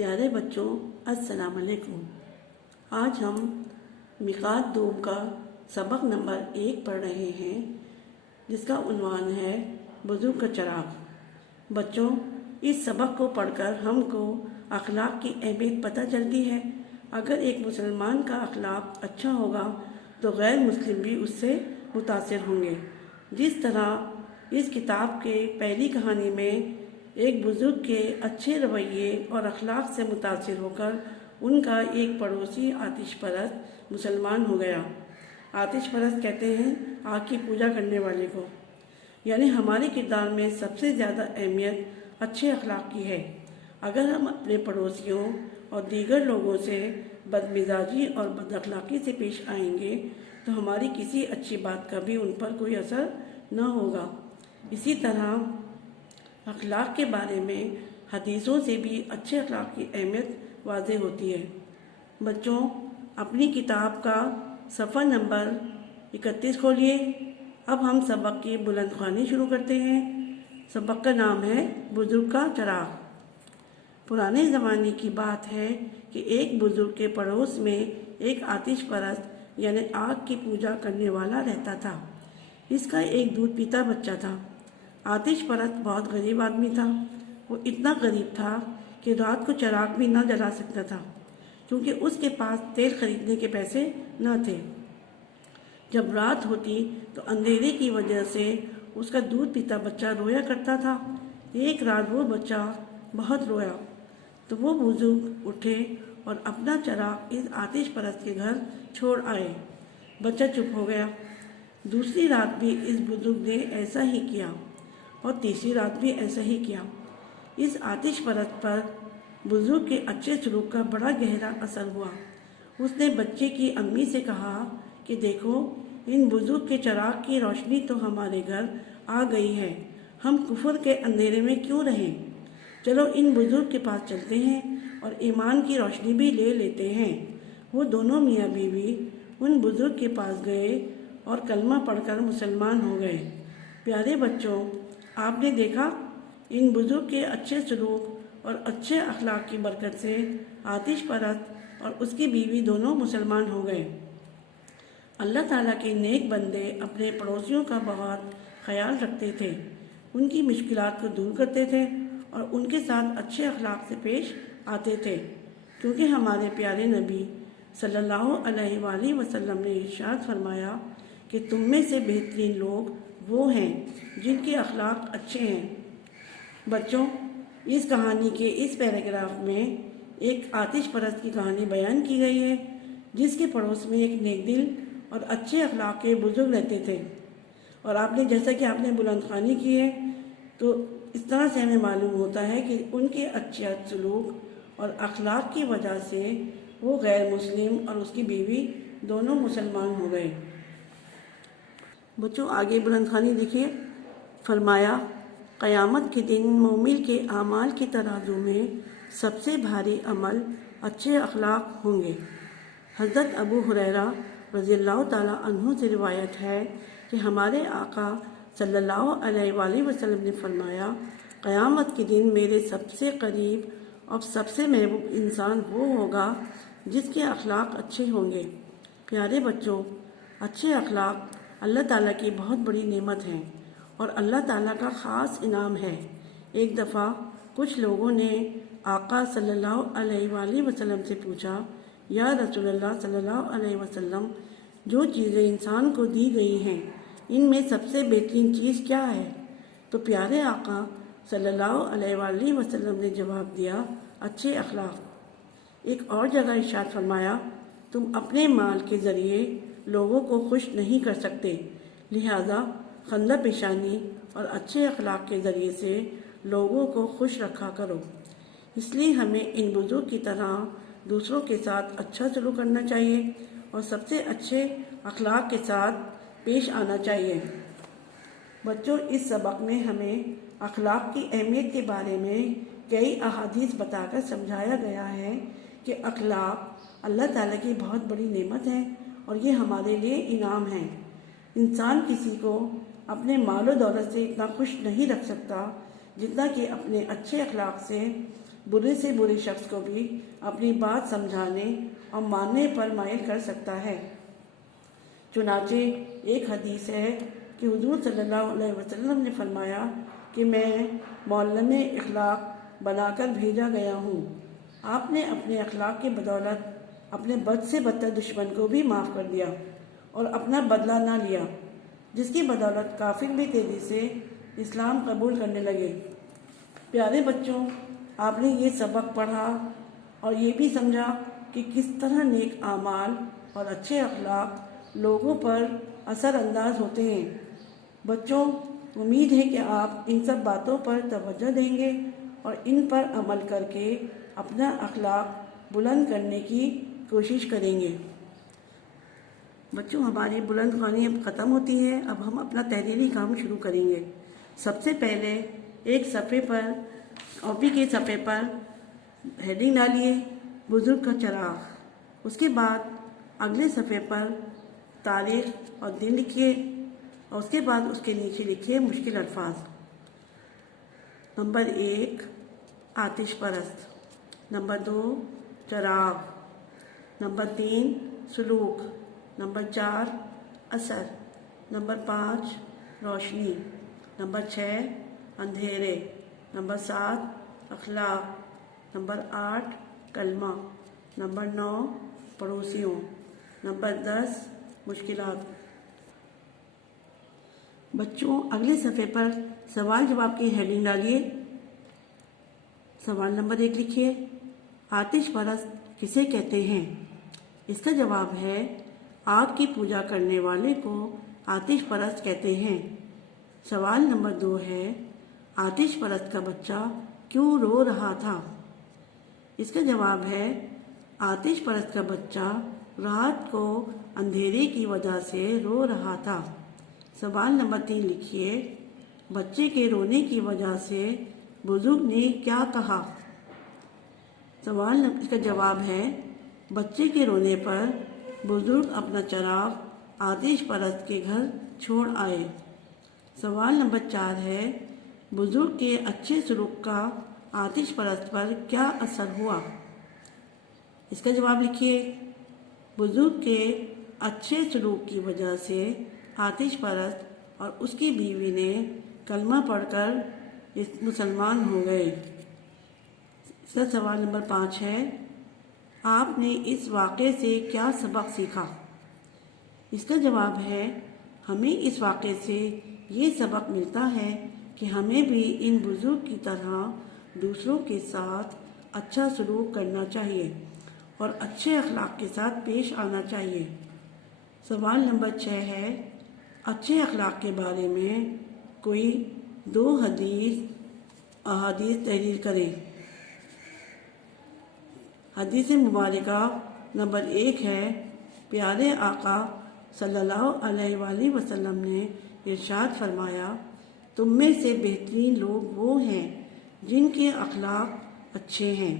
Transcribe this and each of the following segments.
प्यारे बच्चों, अस्सलाम वालेकुम। आज हम मिकात दूम का सबक नंबर 1 पढ़ रहे हैं, जिसका उन्वान है बुजुर्ग का चराग। बच्चों, इस सबक को पढ़कर हमको अखलाक की अहमियत पता चलती है। अगर एक मुसलमान का अखलाक अच्छा होगा तो गैर मुस्लिम भी उससे मुतासिर होंगे। जिस तरह इस किताब के पहली कहानी में एक बुजुर्ग के अच्छे रवैये और अखलाक से मुतासिर होकर उनका एक पड़ोसी आतिश परस्त मुसलमान हो गया। आतिश परस्त कहते हैं आग की पूजा करने वाले को। यानी हमारे किरदार में सबसे ज़्यादा अहमियत अच्छे अखलाक की है। अगर हम अपने पड़ोसियों और दीगर लोगों से बदमिजाजी और बदअखलाकी से पेश आएंगे तो हमारी किसी अच्छी बात का भी उन पर कोई असर न होगा। इसी तरह अखलाक के बारे में हदीसों से भी अच्छे अखलाक की अहमियत वाज़ेह होती है। बच्चों, अपनी किताब का सफ़ा नंबर 31 खोलिए। अब हम सबक की बुलंद ख्वानी शुरू करते हैं। सबक का नाम है बुजुर्ग का चराग। पुराने ज़माने की बात है कि एक बुजुर्ग के पड़ोस में एक आतिश परस्त यानी आग की पूजा करने वाला रहता था। इसका एक दूध पीता बच्चा था। आतिश परस्त बहुत गरीब आदमी था। वो इतना गरीब था कि रात को चिराग भी न जला सकता था, क्योंकि उसके पास तेल खरीदने के पैसे न थे। जब रात होती तो अंधेरे की वजह से उसका दूध पीता बच्चा रोया करता था। एक रात वो बच्चा बहुत रोया तो वो बुजुर्ग उठे और अपना चिराग इस आतिश परस्त के घर छोड़ आए। बच्चा चुप हो गया। दूसरी रात भी इस बुजुर्ग ने ऐसा ही किया और तीसरी रात भी ऐसा ही किया। इस आतिश परस्त पर बुजुर्ग के अच्छे सलूक का बड़ा गहरा असर हुआ। उसने बच्चे की अम्मी से कहा कि देखो, इन बुजुर्ग के चिराग की रोशनी तो हमारे घर आ गई है। हम कुफर के अंधेरे में क्यों रहें? चलो इन बुजुर्ग के पास चलते हैं और ईमान की रोशनी भी ले लेते हैं। वो दोनों मियाँ बीवी उन बुजुर्ग के पास गए और कलमा पढ़कर मुसलमान हो गए। प्यारे बच्चों, आपने देखा, इन बुजुर्ग के अच्छे सलूक और अच्छे अखलाक की बरकत से आतिश परस्त और उसकी बीवी दोनों मुसलमान हो गए। अल्लाह ताला के नेक बंदे अपने पड़ोसियों का बहुत ख्याल रखते थे, उनकी मुश्किलात को दूर करते थे और उनके साथ अच्छे अखलाक से पेश आते थे, क्योंकि हमारे प्यारे नबी सल्लल्लाहु अलैहि वसल्लम ने इरशाद फरमाया कि तुम में से बेहतरीन लोग वो हैं जिनके अखलाक अच्छे हैं। बच्चों, इस कहानी के इस पैराग्राफ में एक आतिश परस्त की कहानी बयान की गई है, जिसके पड़ोस में एक नेकदिल और अच्छे अखलाक के बुजुर्ग रहते थे। और आपने जैसा कि आपने बुलंद ख्वानी की है, तो इस तरह से हमें मालूम होता है कि उनके अच्छे सलूक और अखलाक की वजह से वो गैर मुस्लिम और उसकी बीवी दोनों मुसलमान हो गए। बच्चों, आगे बुलंद ख्वानी देखिए। फरमाया, क़यामत के दिन मोमिन के आमाल की तराजू में सबसे भारी अमल अच्छे अखलाक होंगे। हज़रत अबू हुरैरा रज़ियल्लाहु ताला अन्हु से रिवायत है कि हमारे आका सल्लल्लाहु अलैहि वसल्लम ने फरमाया, क़यामत के दिन मेरे सबसे करीब और सबसे महबूब इंसान वो होगा जिसके अखलाक अच्छे होंगे। प्यारे बच्चों, अच्छे अखलाक अल्लाह ताला की बहुत बड़ी नेमत है और अल्लाह ताला का ख़ास इनाम है। एक दफ़ा कुछ लोगों ने आका सल्लल्लाहु अलैहि वसल्लम से पूछा, या रसूलल्लाह सल्लल्लाहु अलैहि वसल्लम, जो चीज़ें इंसान को दी गई हैं इनमें सबसे बेहतरीन चीज़ क्या है? तो प्यारे आका सल्लल्लाहु अलैहि वसल्लम ने जवाब दिया, अच्छे अखलाक। एक और जगह इरशाद फरमाया, तुम अपने माल के ज़रिए लोगों को खुश नहीं कर सकते, लिहाजा खंदा पेशानी और अच्छे अखलाक के ज़रिए से लोगों को खुश रखा करो। इसलिए हमें इन बुजुर्ग की तरह दूसरों के साथ अच्छा सलूक करना चाहिए और सबसे अच्छे अखलाक के साथ पेश आना चाहिए। बच्चों, इस सबक में हमें अखलाक की अहमियत के बारे में कई अहादीस बताकर समझाया गया है कि अखलाक अल्लाह ताला की बहुत बड़ी नेमत है और ये हमारे लिए इनाम है। इंसान किसी को अपने मालो दौलत से इतना खुश नहीं रख सकता जितना कि अपने अच्छे अखलाक से बुरे से बुरे शख्स को भी अपनी बात समझाने और मानने पर माइल कर सकता है। चुनाचे एक हदीस है कि हुजूर सल्लल्लाहु अलैहि वसल्लम ने फरमाया कि मैं मौल्लम इखलाक बनाकर भेजा गया हूँ। आपने अपने अखलाक की बदौलत अपने बद से बदतर दुश्मन को भी माफ़ कर दिया और अपना बदला ना लिया, जिसकी बदौलत काफिर भी तेज़ी से इस्लाम कबूल करने लगे। प्यारे बच्चों, आपने ये सबक पढ़ा और ये भी समझा कि किस तरह नेक आमाल और अच्छे अखलाक लोगों पर असरअंदाज होते हैं। बच्चों, उम्मीद है कि आप इन सब बातों पर तवज्जो देंगे और इन पर अमल करके अपना अखलाक बुलंद करने की कोशिश करेंगे। बच्चों, हमारी बुलंद ख्वानी अब ख़त्म होती है। अब हम अपना तहरीरी काम शुरू करेंगे। सबसे पहले एक सफ़े पर, कॉपी के सफ़े पर हेडिंग डालिए बुज़ुर्ग का चराग। उसके बाद अगले सफ़े पर तारीख और दिन लिखिए और उसके बाद उसके नीचे लिखिए मुश्किल अल्फाज। नंबर 1 आतिश परस्त, नंबर 2 चराग, नंबर 3 सुलूक, नंबर 4 असर, नंबर 5 रोशनी, नंबर 6 अंधेरे, नंबर 7 अखलाक, नंबर 8 कलमा, नंबर 9 पड़ोसियों, नंबर 10 मुश्किलात। बच्चों, अगले सफ़े पर सवाल जवाब की हेडिंग डालिए। सवाल नंबर 1 लिखिए, आतिश परस्त किसे कहते हैं? इसका जवाब है, आग की पूजा करने वाले को आतिश परस्त कहते हैं। सवाल नंबर 2 है, आतिश परस्त का बच्चा क्यों रो रहा था? इसका जवाब है, आतिश परस्त का बच्चा रात को अंधेरे की वजह से रो रहा था। सवाल नंबर 3 लिखिए, बच्चे के रोने की वजह से बुजुर्ग ने क्या कहा? इसका जवाब है, बच्चे के रोने पर बुजुर्ग अपना चराग आतिश परस्त के घर छोड़ आए। सवाल नंबर 4 है, बुजुर्ग के अच्छे सलूक का आतिश परस्त पर क्या असर हुआ? इसका जवाब लिखिए, बुजुर्ग के अच्छे सलूक की वजह से आतिश परस्त और उसकी बीवी ने कलमा पढ़कर मुसलमान हो गए। इसका सवाल नंबर 5 है, आपने इस वाक़े से क्या सबक सीखा? इसका जवाब है, हमें इस वाक़े से ये सबक मिलता है कि हमें भी इन बुजुर्ग की तरह दूसरों के साथ अच्छा सलूक करना चाहिए और अच्छे अखलाक के साथ पेश आना चाहिए। सवाल नंबर 6 है, अच्छे अखलाक के बारे में कोई 2 अहादीस तहरीर करें। हदीस मुबारका नंबर 1 है, प्यारे आका सल्लल्लाहु अलैहि वसल्लम ने इरशाद फरमाया, तुम में से बेहतरीन लोग वो हैं जिनके अखलाक अच्छे हैं।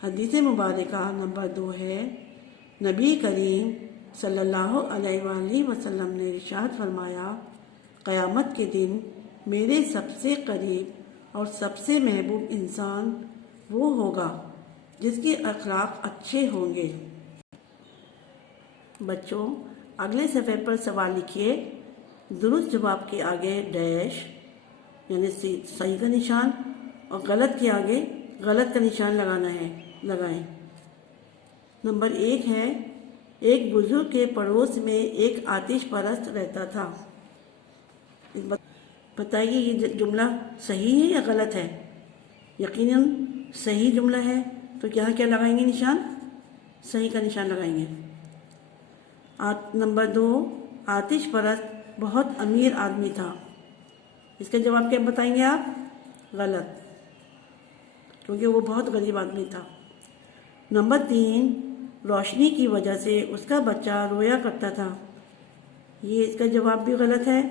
हदीस मुबारका नंबर 2 है, नबी करीम सल्लल्लाहु अलैहि वसल्लम ने इरशाद फरमाया, क़यामत के दिन मेरे सबसे करीब और सबसे महबूब इंसान वो होगा जिसके अखलाक अच्छे होंगे। बच्चों, अगले सफ़े पर सवाल लिखिए, दुरुस्त जवाब के आगे डैश यानी सही का निशान और गलत के आगे गलत का निशान लगाना है, लगाएं। नंबर 1 है, एक बुजुर्ग के पड़ोस में एक आतिश परस्त रहता था। बताइए ये जुमला सही है या गलत है? यकीनन सही जुमला है, तो यहाँ क्या लगाएंगे निशान? सही का निशान लगाएंगे। नंबर 2, आतिश परस्त बहुत अमीर आदमी था। इसका जवाब क्या बताएंगे आप? गलत, क्योंकि वो बहुत गरीब आदमी था। नंबर 3, रोशनी की वजह से उसका बच्चा रोया करता था। ये इसका जवाब भी गलत है,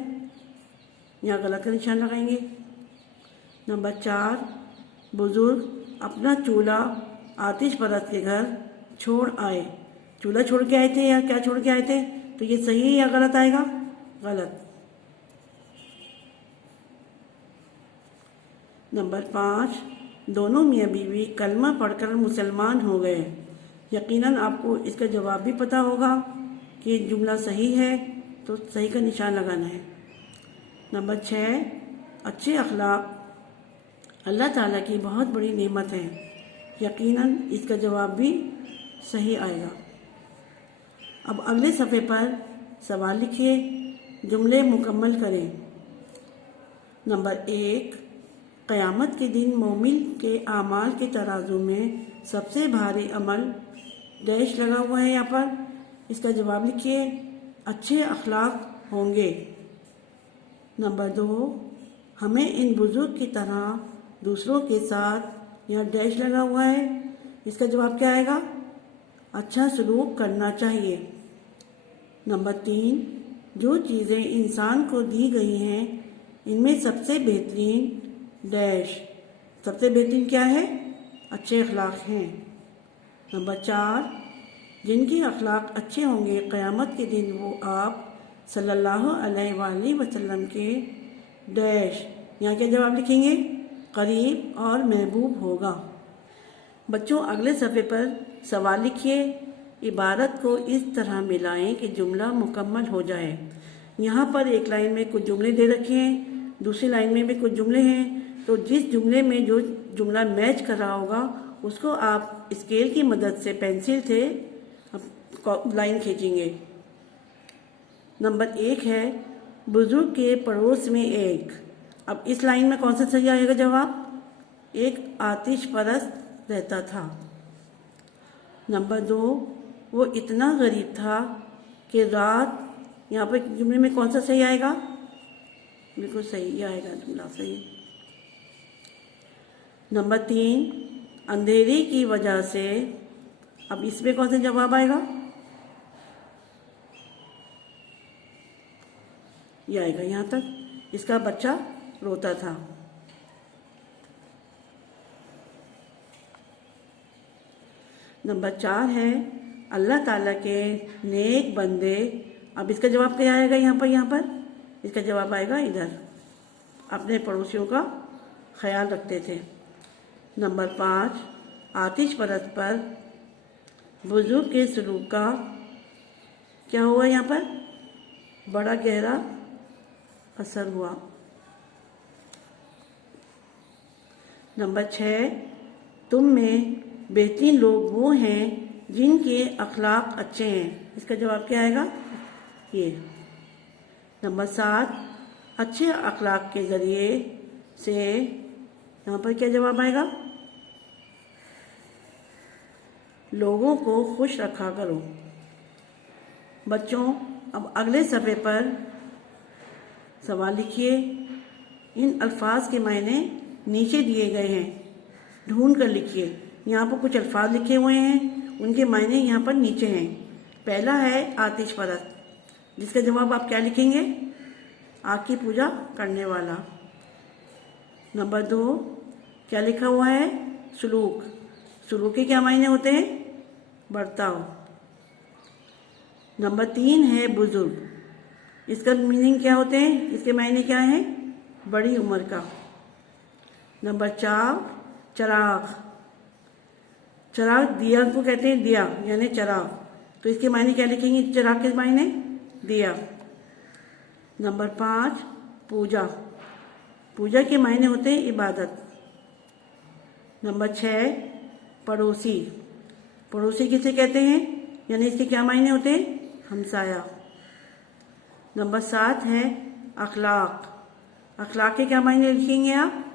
यहाँ गलत का निशान लगाएंगे। नंबर 4, बुजुर्ग अपना चूल्हा आतिश परस्त के घर छोड़ आए। चूल्हा छोड़ के आए थे या क्या छोड़ के आए थे? तो ये सही है या गलत आएगा? गलत। नंबर 5, दोनों मियाँ बीवी कलमा पढ़कर मुसलमान हो गए। यकीनन आपको इसका जवाब भी पता होगा कि जुमला सही है, तो सही का निशान लगाना है। नंबर 6, अच्छे अखलाक अल्लाह ताला की बहुत बड़ी नेमत है। यकीनन इसका जवाब भी सही आएगा। अब अगले सफ़े पर सवाल लिखिए, जुमले मुकम्मल करें। नंबर 1, क़यामत के दिन मोमिन के आमाल के तराजू में सबसे भारी अमल डैश लगा हुआ है। यहाँ पर इसका जवाब लिखिए, अच्छे अखलाक होंगे। नंबर 2, हमें इन बुजुर्ग की तरह दूसरों के साथ, यहाँ डैश लगा हुआ है, इसका जवाब क्या आएगा, अच्छा सलूक करना चाहिए। नंबर 3, जो चीज़ें इंसान को दी गई हैं इनमें सबसे बेहतरीन डैश, सबसे बेहतरीन क्या है, अच्छे अखलाक हैं। नंबर 4, जिनके अखलाक अच्छे होंगे क़यामत के दिन वो आप सल्लल्लाहु अलैहि वसल्लम के डैश, यहाँ क्या जवाब लिखेंगे, करीब और महबूब होगा। बच्चों अगले सफ़े पर सवाल लिखिए, इबारत को इस तरह मिलाएं कि जुमला मुकम्मल हो जाए। यहाँ पर एक लाइन में कुछ जुमले दे रखे हैं, दूसरी लाइन में भी कुछ जुमले हैं, तो जिस जुमले में जो जुमला मैच कर रहा होगा उसको आप स्केल की मदद से पेंसिल से लाइन खींचेंगे। नंबर 1 है, बुजुर्ग के पड़ोस में एक। अब इस लाइन में कौन सा सही आएगा जवाब, एक आतिश परस्त रहता था। नंबर 2, वो इतना गरीब था कि रात, यहाँ पर जुमले में कौन सा सही आएगा, बिल्कुल सही आएगा जुमला सही। नंबर 3, अंधेरे की वजह से, अब इसमें कौन सा जवाब आएगा, ये आएगा यहाँ तक, इसका बच्चा रोता था। नंबर 4 है, अल्लाह ताला के नेक बंदे, अब इसका जवाब क्या आएगा, यहाँ पर इसका जवाब आएगा इधर, अपने पड़ोसियों का ख्याल रखते थे। नंबर 5, आतिश परस्त पर बुजुर्ग के सलूक का क्या हुआ, यहाँ पर बड़ा गहरा असर हुआ। नंबर 6, तुम में बेहतरीन लोग वो हैं जिनके अखलाक अच्छे हैं, इसका जवाब क्या आएगा, ये। नंबर 7, अच्छे अखलाक के ज़रिए से, यहाँ पर क्या जवाब आएगा, लोगों को खुश रखा करो। बच्चों अब अगले सफ़े पर सवाल लिखिए, इन अल्फाज के मायने नीचे दिए गए हैं, ढूंढ कर लिखिए। यहाँ पर कुछ अल्फाज लिखे हुए हैं, उनके मायने यहाँ पर नीचे हैं। पहला है आतिश परस्त, जिसका जवाब आप क्या लिखेंगे, आग की पूजा करने वाला। नंबर 2, क्या लिखा हुआ है, सलूक, सलूक के क्या मायने होते हैं, बर्ताव। नंबर 3 है बुजुर्ग, इसका मीनिंग क्या होते हैं, इसके मायने क्या हैं, बड़ी उम्र का। नंबर 4, चराग, चराग दिया को कहते हैं, दिया यानी चराग, तो इसके मायने क्या लिखेंगे, चराग के मायने दिया। नंबर 5, पूजा, पूजा के मायने होते हैं इबादत। नंबर 6, पड़ोसी, पड़ोसी किसे कहते हैं, यानी इसके क्या मायने होते हैं, हमसाया। नंबर 7 है अखलाक, अखलाक के क्या मायने लिखेंगे आप,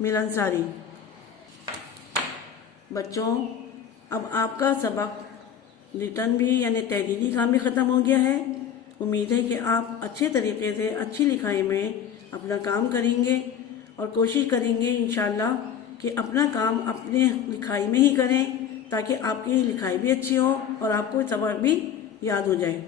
मिलनसारी। बच्चों अब आपका सबक रिटर्न भी यानी तहरीरी काम भी ख़त्म हो गया है। उम्मीद है कि आप अच्छे तरीके से अच्छी लिखाई में अपना काम करेंगे और कोशिश करेंगे इंशाल्लाह कि अपना काम अपने लिखाई में ही करें, ताकि आपकी लिखाई भी अच्छी हो और आपको सबक भी याद हो जाए।